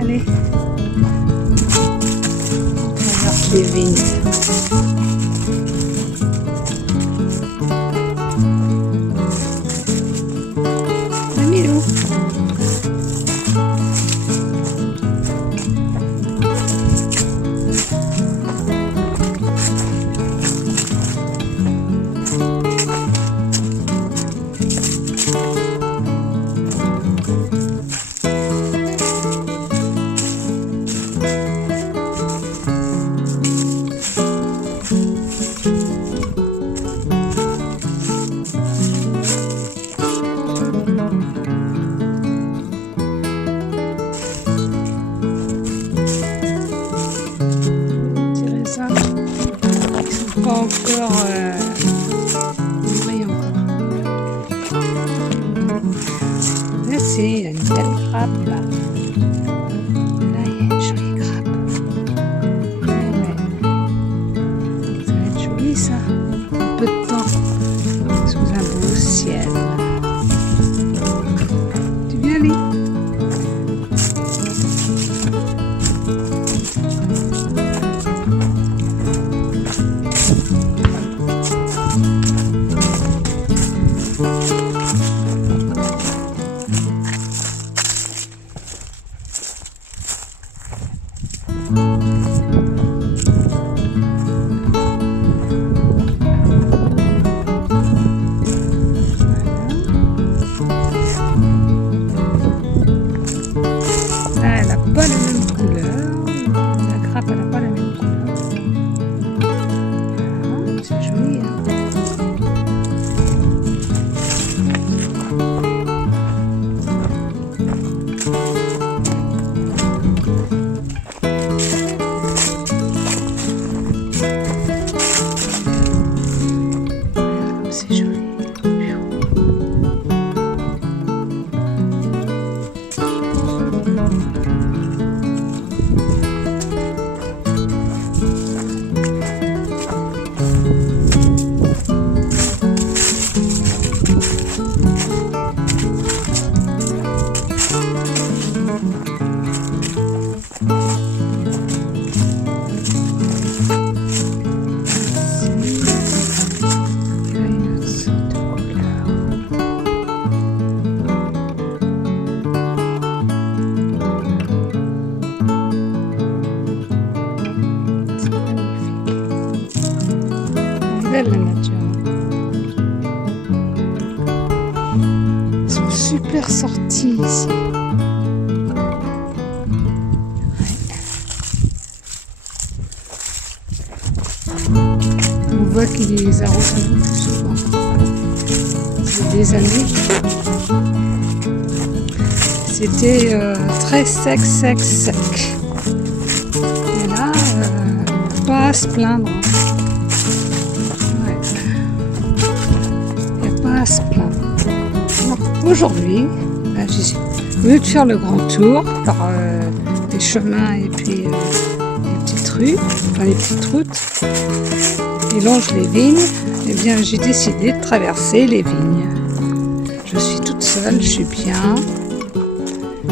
Allez. On traverse les vignes. Milou. Pas encore mûri encore. Là, c'est une belle grappe là. Là, il y a une jolie grappe. Ouais, ouais. Ça va être joli ça. Un peu de temps sous un beau ciel. Tu viens, Ali? Elle n'a pas la même couleur. La grappe, elle n'a pas la même couleur. Voilà, c'est joli. Hein. Voilà, c'est joli. Belle la nature. Ils sont super sortis ici. On voit qu'ils les arrosent un peu plus souvent. C'est des années. C'était très sec. Et là, pas à se plaindre. À se plaindre. Aujourd'hui, j'ai voulu faire le grand tour par les chemins et puis les petites rues, enfin les petites routes qui longent les vignes. Et bien, j'ai décidé de traverser les vignes. Je suis toute seule, je suis bien.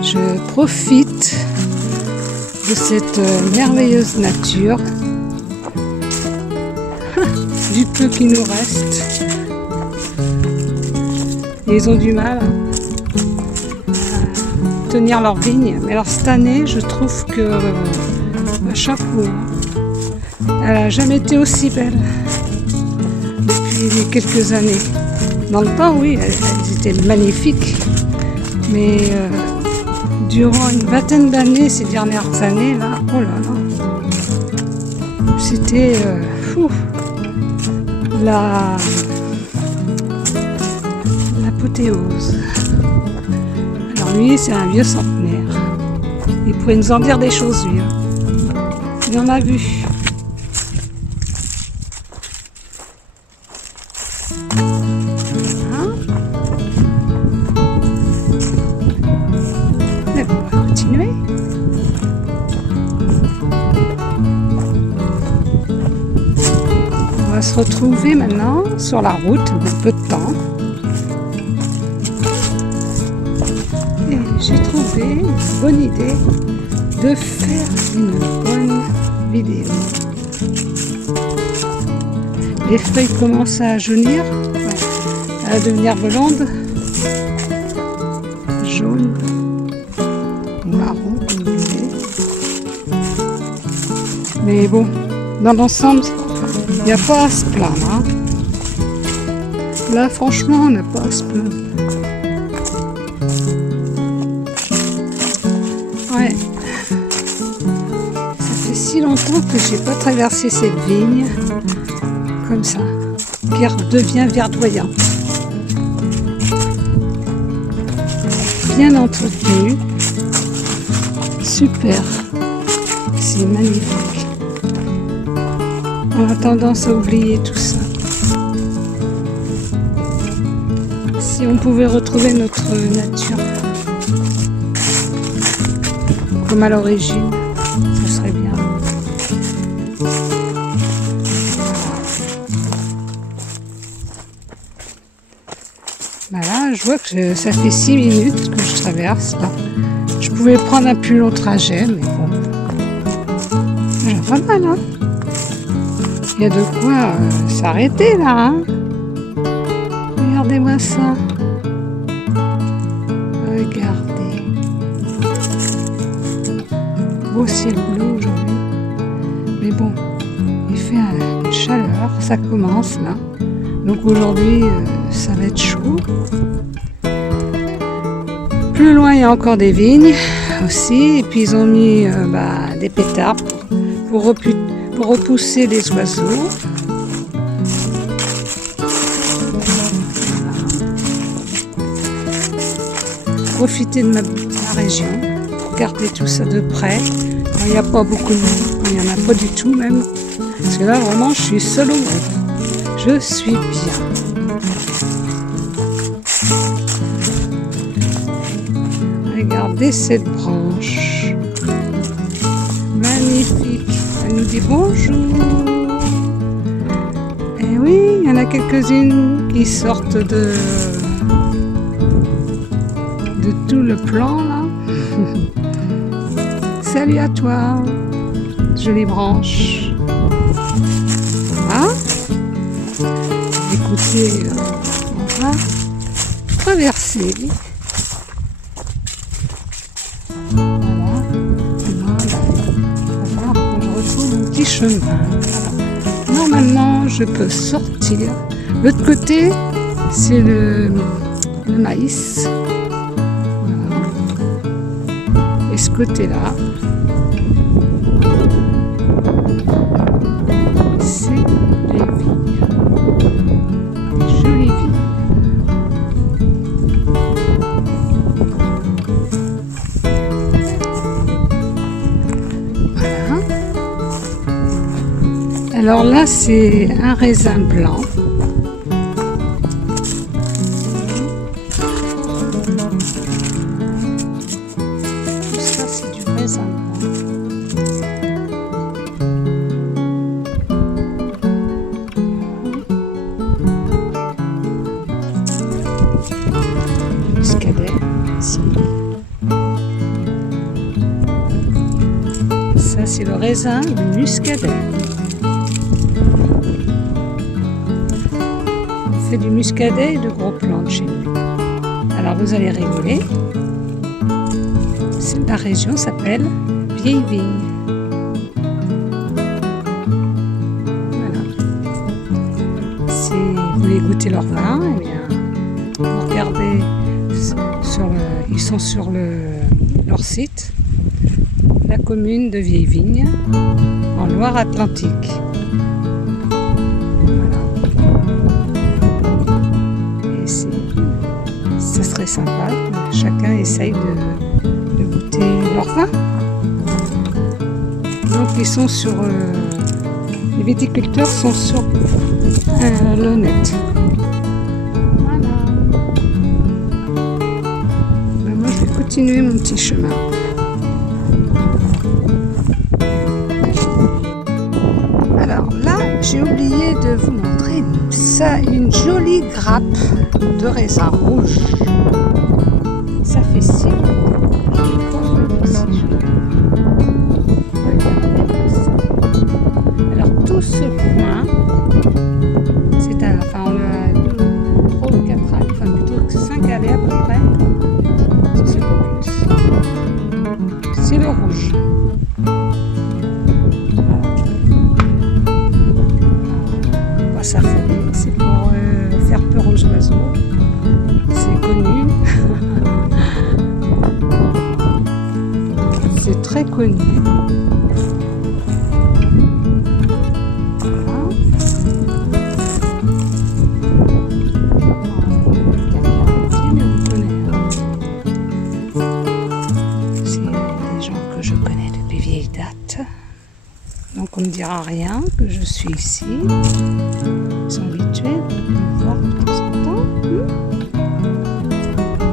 Je profite de cette merveilleuse nature, du peu qui nous reste. Ils ont du mal à tenir leur vigne. Mais alors cette année, je trouve que chapeau, elle n'a jamais été aussi belle depuis quelques années. Dans le temps, oui, elles étaient magnifiques. Mais durant une vingtaine d'années, ces dernières années, là, oh là là, c'était l'apothéose. Alors lui, c'est un vieux centenaire. Il pourrait nous en dire des choses, lui. Il en a vu. Hein? Mais bon, on va continuer. On va se retrouver maintenant sur la route, un peu de temps. Et j'ai trouvé une bonne idée de faire une bonne vidéo. Les feuilles commencent à jaunir, à devenir blondes, jaunes, marron comme vous voulez. Mais bon, dans l'ensemble, il n'y a pas à se plaindre. Hein. Là, franchement, on n'a pas à se plaindre. Ouais. Ça fait si longtemps que j'ai pas traversé cette vigne comme ça, qui redevient verdoyante. Bien entretenue. Super. C'est magnifique. On a tendance à oublier tout ça. Si on pouvait retrouver notre nature comme à l'origine, ce serait bien. Voilà, je vois que ça fait 6 minutes que je traverse là. Je pouvais prendre un plus long trajet, mais bon. J'ai pas mal, hein. Il y a de quoi s'arrêter là, hein. Regardez-moi ça. Regardez. Beau ciel bleu aujourd'hui. Mais bon, il fait une chaleur, ça commence là. Donc aujourd'hui, ça va être chaud. Plus loin, il y a encore des vignes aussi. Et puis ils ont mis des pétards pour repousser les oiseaux. Profiter de ma région pour regarder tout ça de près. Il n'y a pas beaucoup de monde, il n'y en a pas du tout même. Parce que là, vraiment, je suis seule au groupe. Je suis bien. Regardez cette branche. Magnifique. Elle nous dit bonjour. Et oui, il y en a quelques-unes qui sortent de tout le plan là. Salut à toi, jolie branche. Voilà. Écoutez, on va traverser. Voilà. Et moi, il va falloir que je retrouve mon petit chemin. Voilà. Normalement, je peux sortir. L'autre côté, c'est le maïs. Et ce côté-là, c'est les vignes. Des jolies vignes. Voilà. Alors là, c'est un raisin blanc. Muscadet, ici. Ça, c'est le raisin de muscadet. On fait du muscadet et de gros plantes chez nous. Alors, vous allez rigoler. La région s'appelle Vieille Vigne. Voilà. Si vous voulez goûter leur vin, eh bien, vous regardez ils sont sur leur site, la commune de Vieille Vigne, en Loire-Atlantique. Voilà. Et ça serait sympa que chacun essaye de goûter leur vin. Donc ils sont sur les viticulteurs sont sur le net. Voilà. Ben moi je vais continuer mon petit chemin. Alors là, j'ai oublié de vous montrer ça, une jolie grappe de raisin rouge. Ça fait si longtemps aussi joli. Regardez ça. Alors tout ce coin, c'est un, enfin on a 3 ou 4 allées, enfin plutôt 5 allées à peu près. C'est le plus. C'est le rouge. Ça c'est pour faire peur aux oiseaux, c'est connu, c'est très connu. Voilà. C'est des gens que je connais depuis vieille date. Donc on ne dira rien que je suis ici. Ils sont habitués de me voir de temps en temps.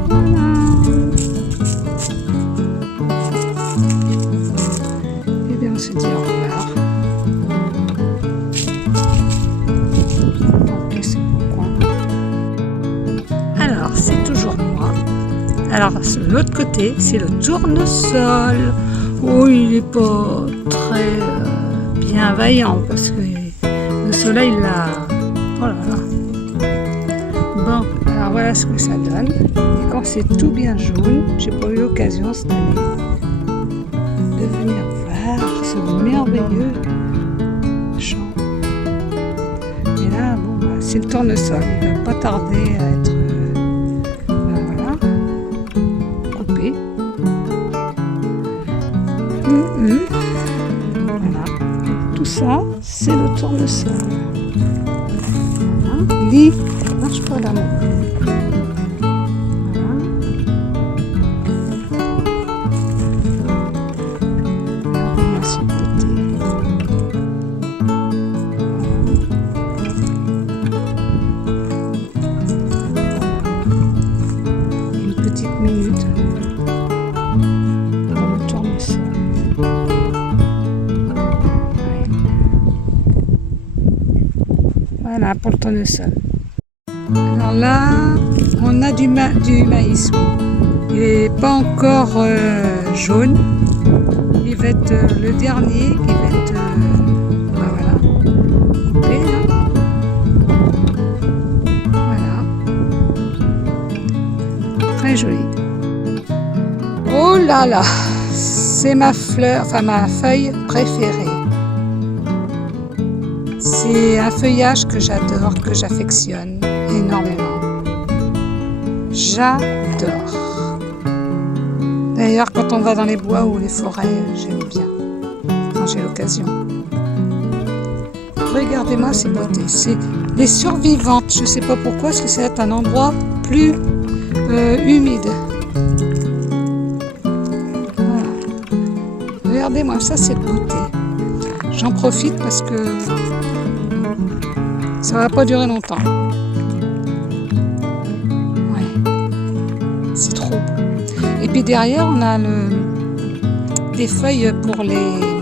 Voilà. Et bien on se dit au revoir. Ok, c'est pourquoi. Alors c'est toujours moi. Alors de l'autre côté c'est le tournesol. Oh il n'est pas très bienveillant parce que le soleil là. Oh là là. Bon, alors voilà ce que ça donne. Et quand c'est tout bien jaune, j'ai pas eu l'occasion cette année de venir voir ce merveilleux champ. Mais là, bon, bah, c'est le tournesol. Il va pas tarder à être voilà, coupé. Voilà. Et tout ça, c'est le tournesol. Lit, marche pas là. Une petite minute pour le tournesol. Voilà pour le tournesol. Alors là, on a du maïs, oui. Il n'est pas encore jaune. Il va être le dernier qui va être voilà, coupé là. Voilà. Très joli. Oh là là, c'est ma fleur, enfin ma feuille préférée. C'est un feuillage que j'adore, que j'affectionne énormément. J'adore. D'ailleurs, quand on va dans les bois ou les forêts, j'aime bien, quand j'ai l'occasion. Regardez-moi ces beautés. C'est les survivantes. Je ne sais pas pourquoi, parce que c'est un endroit plus humide. Voilà. Regardez-moi, ça c'est beauté. J'en profite parce que ça va pas durer longtemps. Ouais, c'est trop beau. Et puis derrière, on a des feuilles pour les